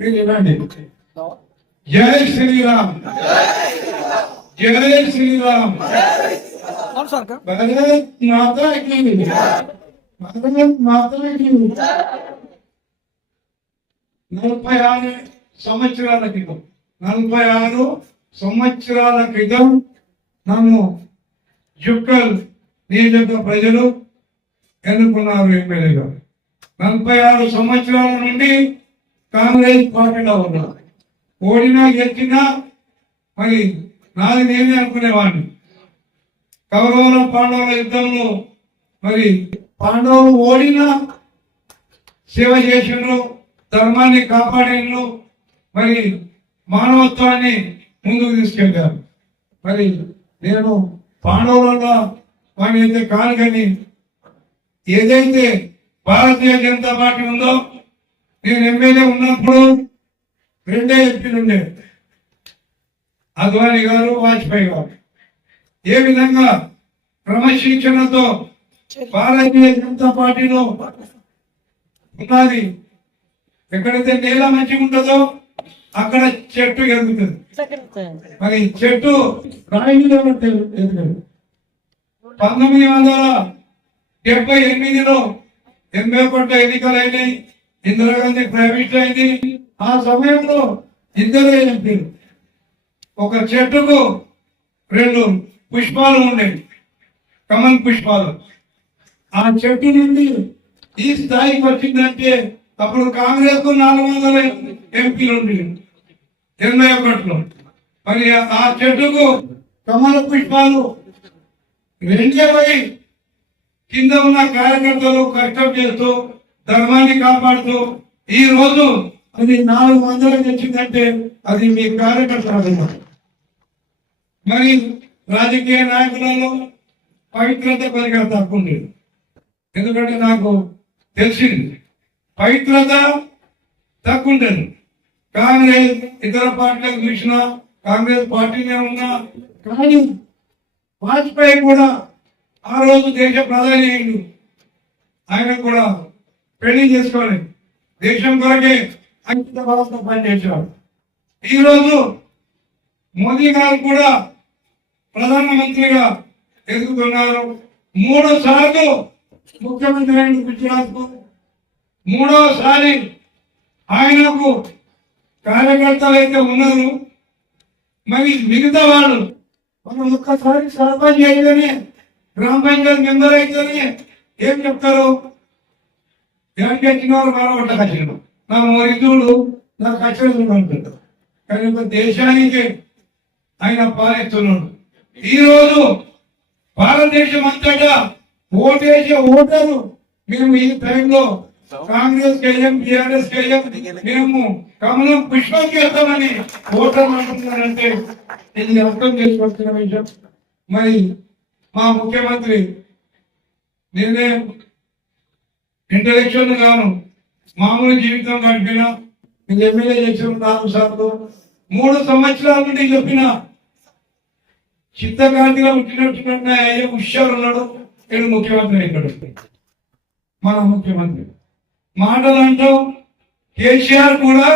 మీరు వినండి జై శ్రీరామ్. జై శ్రీరామ్. భారత్ మాతా కీ భారత్ మాతా కీ నలభై ఆరు సంవత్సరాల క్రితం నలభై ఆరు సంవత్సరాల క్రితం నన్ను జుక్కల్ నియోజక ప్రజలు ఎన్నుకున్నారు ఎమ్మెల్యే గారు నలభై ఆరు సంవత్సరాల నుండి కాంగ్రెస్ పార్టీలో ఉన్నా. ఓడినా గెలిచినా మరి నాది నేనే అనుకునేవాడిని. కౌరవుల పాండవుల యుద్ధంలో మరి పాండవులు ఓడినా సేవ చేసిండ్రు ధర్మాన్ని కాపాడిండ్రు మరి మానవత్వాన్ని ముందుకు తీసుకెళ్తారు మరి నేను పాండవులలో వాడిని అయితే కాను కానీ ఏదైతే భారతీయ జనతా పార్టీ ఉందో నేను ఎమ్మెల్యే ఉన్నప్పుడు రెండే ఎంపీలు ఉండే. అద్వానీ గారు వాజ్పేయి గారు. ఏ విధంగా క్రమశిక్షణతో భారతీయ జనతా పార్టీలో ఉన్నది? ఎక్కడైతే నేల మంచిగా ఉంటుందో అక్కడ చెట్టు ఎదుగుతుంది. మరి చెట్టు రాయి పంతొమ్మిది వందల డెబ్బై ఎనిమిదిలో ఎనభై కోట్ల ఎన్నికలు అయినాయి. ఇందిరాగాంధీ ప్రైవేట్ అయింది. ఆ సమయంలో ఇద్దరు ఎంపీలు ఒక చెట్టుకు రెండు పుష్పాలు ఉండేవి. కమల్ పుష్పాలు. ఆ చెట్టు నుండి ఈ స్థాయికి వచ్చిందంటే అప్పుడు కాంగ్రెస్కు నాలుగు వందల ఎంపీలు ఉండి ఎనభై ఒకటిలో. మరి ఆ చెట్టుకు కమల పుష్పాలు రెండే పోయి కింద ఉన్న కార్యకర్తలు కష్టం చేస్తూ ధర్మాన్ని కాపాడుతూ ఈ రోజు అది నాలుగు వందలకు తెచ్చిందంటే అది మీ కార్యకర్తలు మరి రాజకీయ నాయకులలో పవిత్రత కొద్దిగా తక్కువ ఎందుకంటే నాకు తెలిసింది పవిత్రత తక్కువ కాంగ్రెస్ ఇతర పార్టీలకు చూసిన కాంగ్రెస్ పార్టీనే ఉన్నా కానీ వాజ్పేయి కూడా ఆ రోజు దేశ ప్రధాని అయిండు. ఆయన కూడా పెళ్ళి చేసుకొని దేశం కొరకే అంకిత భావంతో పనిచేశాడు ఈ రోజు మోదీ గారు కూడా ప్రధానమంత్రిగా ఎదుగుతున్నారు. మూడు సార్లు ముఖ్యమంత్రి అయిన గుజరాత్కు మూడోసారి ఆయనకు కార్యకర్తలు అయితే ఉన్నారు. మరి మిగతా వాళ్ళు మనం ఒక్కసారి సర్పంచ్ అయితేనే గ్రామ పంచాయతీ మెంబర్ అయితేనే ఏం చెప్తారు? ఎవరికి వచ్చిన వారు కచ్చిన నా మరిదుడు నా కచ్చడు కానీ ఒక దేశానికి ఆయన పాలిస్తున్నాడు ఈ రోజు భారతదేశం అంతటా ఓటేసే ఓటరు మేము ఈ టైంలో కాంగ్రెస్ కేయం టిఆర్ఎస్ కేయం మేము కమలం పుష్పం చేస్తామని ఓటర్లు అంటున్నారంటే ఇది అర్థం చేసుకోవాల్సిన విషయం. మరి మా ముఖ్యమంత్రి నిర్ణయం ఇంటలెక్చువల్ గాను మామూలు జీవితం గడిపిన ఎమ్మెల్యే చేసిన నాలుగు సార్లు మూడు సంవత్సరాల నుండి చెప్పిన చిత్తకాంతిగా పుట్టినట్టుగా అయ్యే హుషారు ఉన్నాడు. నేను ముఖ్యమంత్రి ఇక్కడ మన ముఖ్యమంత్రి. మాటలు అంటూ కేసీఆర్ కూడా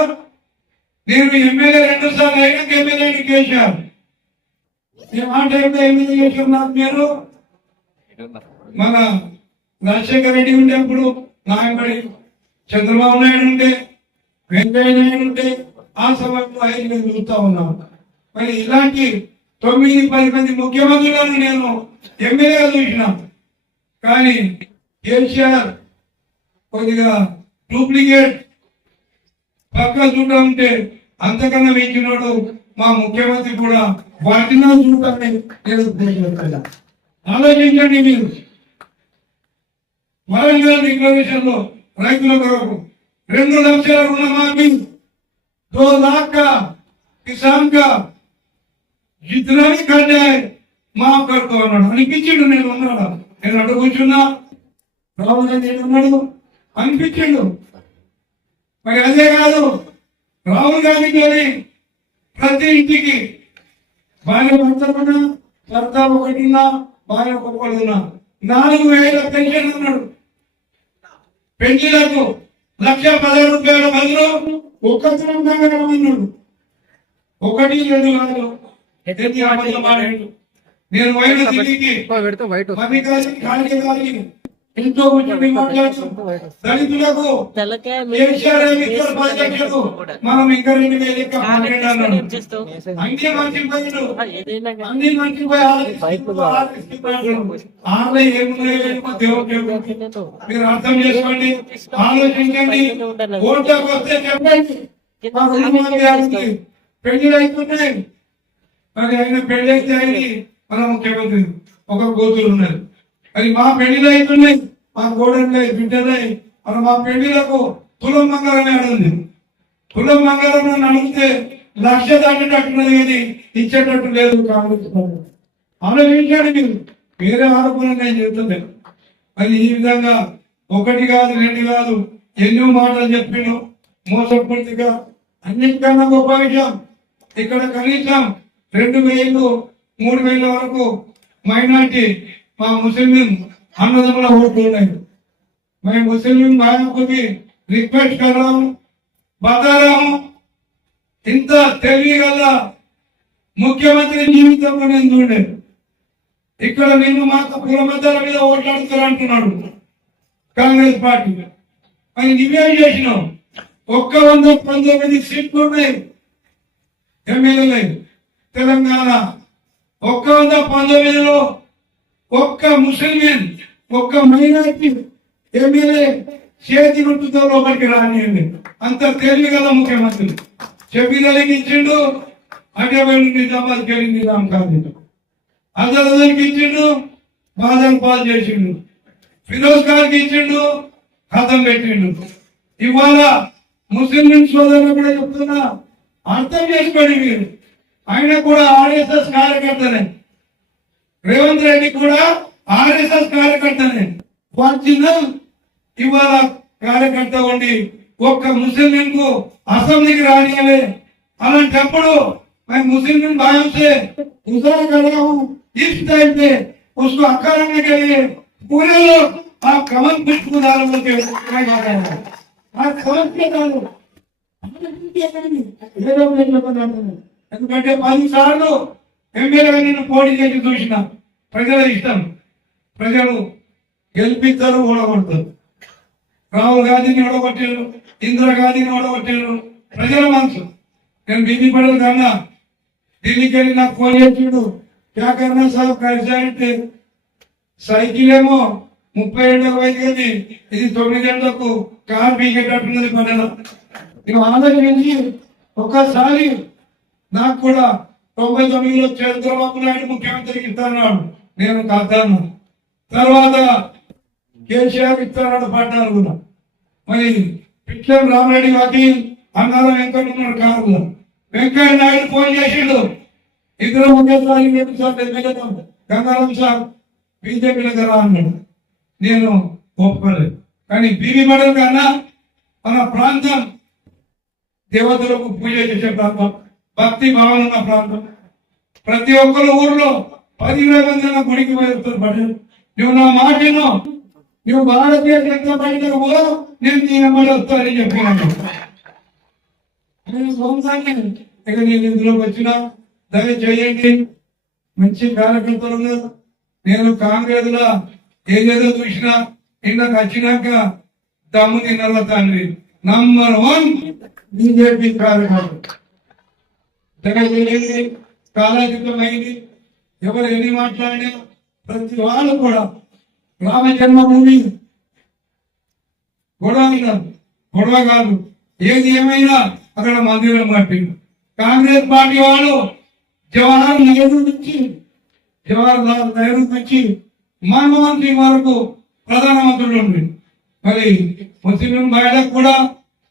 నేను ఎమ్మెల్యే రెండు సార్లు అయినాక ఎమ్మెల్యే కేసీఆర్. ఈ మాట అయితే ఎమ్మెల్యే ఉన్నారు మీరు? మన రాజశేఖర రెడ్డి ఉంటే అప్పుడు నాయకుడి చంద్రబాబు నాయుడు ఉంటే వెంకయ్య నాయుడు ఉంటే ఆ సమయంలో ఐదు నేను చూస్తా ఉన్నాం. మరి ఇలాంటి తొమ్మిది పది మంది ముఖ్యమంత్రులను నేను ఎమ్మెల్యేగా చూసిన. కానీ కేసీఆర్ కొద్దిగా డూప్లికేట్ పక్క చూడడం ఉంటే అంతకన్నా మించినోడు మా ముఖ్యమంత్రి కూడా వాటిలో చూడాలని నేను ఉద్దేశిస్తున్నా. ఆలోచించండి మీరు. వరంగల్ డిక్లరేషన్ లో రైతుల కొరకు రెండు లక్షల రుణమాఫీ దో लाख का किसान का जितना भी खर्च है మాఫ్ కడుతూ అన్నాడు అనిపించిండు నేను ఉన్నాడు నేను అడ్డు కూర్చున్నా రాహుల్ గాంధీ ఉన్నాడు అనిపించిండు మరి అదే కాదు రాహుల్ గాంధీ గారి ప్రతి ఇంటికి భార్య భర్తలున్నా భర్త ఒకటిన్నా భార్య ఒక్కొక్కడున్నా నాలుగు వేల పెన్షన్ అన్నాడు పెళ్ళిలకు లక్ష పదహారు రూపాయల బదులు ఒక తెలంగాణ అన్నాడు ఒకటి రెండు కాదు. నేను పెడితే వైట్ ఎంతో దళితులకు. మనం ఇంకా రెండు వేలు. అన్ని మంచి. ఆమె ఏమున్నాయో మీరు అర్థం చేసుకోండి. ఆలోచించండి. ఓట్లకు వస్తే చెప్పండి. పెళ్ళి మరి ఆయన పెళ్ళి అయితే అయింది మన ముఖ్యమంత్రి ఒక కూతురు ఉన్నది. అది మా పెళ్ళిలు అవుతున్నాయి మా కోడళ్ళు బిడ్డలై మన మా పెళ్ళిలకు తులం మంగళమే అడుగుంది తులం బంగారం అని అడిగితే లక్ష దాటేటట్టున్నది కానీ ఇచ్చేటట్టు లేదు కాంగ్రెస్ ఆలోచించాడు మీరు. వేరే ఆరోపణ నేను చెప్తుంది మరి ఈ విధంగా ఒకటి కాదు రెండు కాదు ఎన్నో మాటలు చెప్పిండు మోసపూర్తిగా అన్నిటికన్నా గొప్ప విషయం. ఇక్కడ కనీసం రెండు వేలు మూడు వేల వరకు మైనార్టీ మా ముస్లిం అన్నదమ్ముల ఓట్లు ఉన్నాయి మేము ముస్లిం నాయకుడికి రిక్వెస్ట్ కరాము బతారాము. ఇంత తెలివి గల ముఖ్యమంత్రి జీవితంలో నేను చూడలేదు. ఇక్కడ నిన్ను మా కులమద్దాల మీద ఓట్లాడుతారు అంటున్నాడు కాంగ్రెస్ పార్టీ. మరి నువ్వేం చేసినాం ఒక్క వంద పంతొమ్మిది సీట్లు ఉన్నాయి ఎమ్మెల్యేలు తెలంగాణ. ఒక్క వంద పంతొమ్మిదిలో ఒక్క ముస్లిం ఒక్క మైనార్టీ ఎమ్మెల్యే చేతి గుర్తుతో లోపలికి రానియండి. అంత తెలివి గల ముఖ్యమంత్రి చెప్పిదలకి ఇచ్చిండు అంటే వెళ్ళి నిజామాబాద్కి నిజాం కాదు అందరికి ఇచ్చిండు బాధలు పాలు చేసిండు. ఫిరోజ్ గారికి ఇచ్చిండు కథం పెట్టిండు. ఇవాళ ముస్లిం సోదరులు కూడా చెప్తున్నా అర్థం చేసుకోండి మీరు. ఆయన కూడా ఆర్ఎస్ఎస్ కార్యకర్తనే రేవంత్ రెడ్డి కూడా ఆర్ఎస్ఎస్ కార్యకర్తనే ఒరిజినల్ ఇవాళ కార్యకర్త ఉండి ఒక్క ముస్లిం కు అసెంబ్లీకి రానియలే అలాంటప్పుడు मैं मुस्लिम भाइयों से गुजारा कर रहा हूँ इस टाइम पे उसको हक्का रखने के लिए पूरे लोग आप कमल पुष्प को डालो बोल के मैं कह रहा हूँ आप कमल पे डालो ఏదో నేను చెప్పగలను. ఎందుకంటే పది సార్లు ఎమ్మెల్యేగా నేను పోటీ చేసి చూసిన ప్రజల ఇష్టం. ప్రజలు గెలిపిస్తారు ఓడగొడతారు. రాహుల్ గాంధీని ఓడగొట్టారు ఇందిరా గాంధీని ఓడగొట్టారు. ప్రజల మనసు. నేను బీజీ పడేది కన్నా ఢిల్లీకి వెళ్ళి నాకు ఫోన్ చేసిండు క్యాకర్నా సాబ్ కైసా సైకిల్ ఏమో ముప్పై ఏళ్ళకు పోయింది ఇది తొమ్మిది ఏళ్ళకు కార్ పీకేటట్టున్నది పడన ఆంధ్ర నుంచి ఒకసారి నాకు కూడా తొంభై తొమ్మిదిలో చంద్రబాబు నాయుడు ముఖ్యమంత్రికి ఇస్తాన్నాడు నేను కాదాను తర్వాత కేసీఆర్ ఇస్తాడు పడ్డాను కూడా. మరి పిచ్చం రామరెడ్డి వకీల్ అన్నారం వెంకట ఉన్నాడు కారులో. వెంకయ్య నాయుడు ఫోన్ చేసిండు. ఇద్దరు ఒకేసారి ఏడు సార్ గంగారం సార్ బీజేపీ దగ్గర అన్నాడు. నేను ఒప్పుకోలేదు. కానీ బీబీ మడల్ కన్నా మన ప్రాంతం దేవతలకు పూజ చేసే ప్రాంతం భక్తి భావన ఉన్న ప్రాంతం. ప్రతి ఒక్కరు ఊర్లో పదివేల మంది గుడికి పోతారు పడేది నువ్వు నా మాట విను. నువ్వు భారతీయ జనతా పార్టీలో పో నేను నీ వెంబడి వస్తానని చెప్పినాను. నేను ఇక నేను ఇందులోకి వచ్చిన దయచేయండి. మంచి కార్యకర్తలు ఉన్నారు. నేను కాంగ్రెస్లో ఏదేదో చూసినా ఇందాక వచ్చినాక దమ్ము తిన్న తండ్రి నంబర్ వన్ బీజేపీ కార్యకర్త. దయచేయండి. కాలాతీతం అయింది. ఎవరు ఎన్ని మాట్లాడినా ప్రతి వాళ్ళు కూడా రామ జన్మభూమి గొడవ గొడవ కాదు. ఏది ఏమైనా అక్కడ మందిరం కట్టింది కాంగ్రెస్ పార్టీ వాళ్ళు జవహర్ నెహ్రూ నుంచి జవహర్లాల్ నెహ్రూ నుంచి మన్మోహన్ సింగ్ వరకు ప్రధానమంత్రులు ఉండి. మరి ముస్లిం బయట కూడా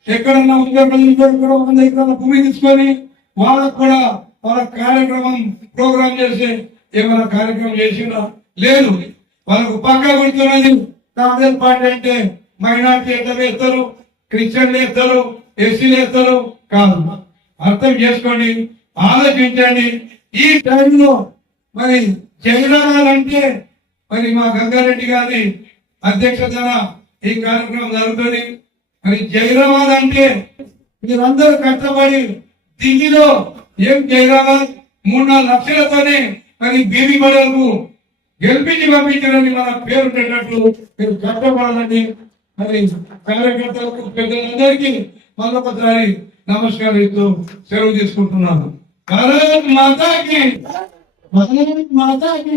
ఎక్కడన్నా ఉత్తరప్రదేశ్లో ఎక్కడో వంద ఎకరాల భూమి తీసుకొని వాళ్ళకు కూడా వాళ్ళ కార్యక్రమం ప్రోగ్రామ్ చేసి ఏమైనా కార్యక్రమం చేసినా లేదు. వాళ్ళకు పక్క గుర్తున్నది. కాంగ్రెస్ పార్టీ అంటే మైనార్టీ ఎట్లా వేస్తారు క్రిస్టియన్లు వేస్తారు ఎస్సీలు వేస్తారు కాదు. అర్థం చేసుకోండి. ఆలోచించండి. ఈ టైంలో మరి జగనాలంటే మరి మా గంగారెడ్డి గారి అధ్యక్షతన ఈ కార్యక్రమం జరుగుతుంది. మరి జైరాబాద్ అంటే మీరందరూ కష్టపడి ఢిల్లీలో ఏం చేయరాగా మూడు నాలుగు లక్షలతోనే మరి బీబీ బడలకు గెలిపించి పంపించారని మన పేరు పెట్టినట్టు మీరు కష్టపడాలని మరి కార్యకర్తలకు పెద్దలందరికీ మళ్ళొకసారి నమస్కారం ఇస్తూ సెలవు తీసుకుంటున్నాను. భారత్ మాతాకి భారత్ మాతాకి.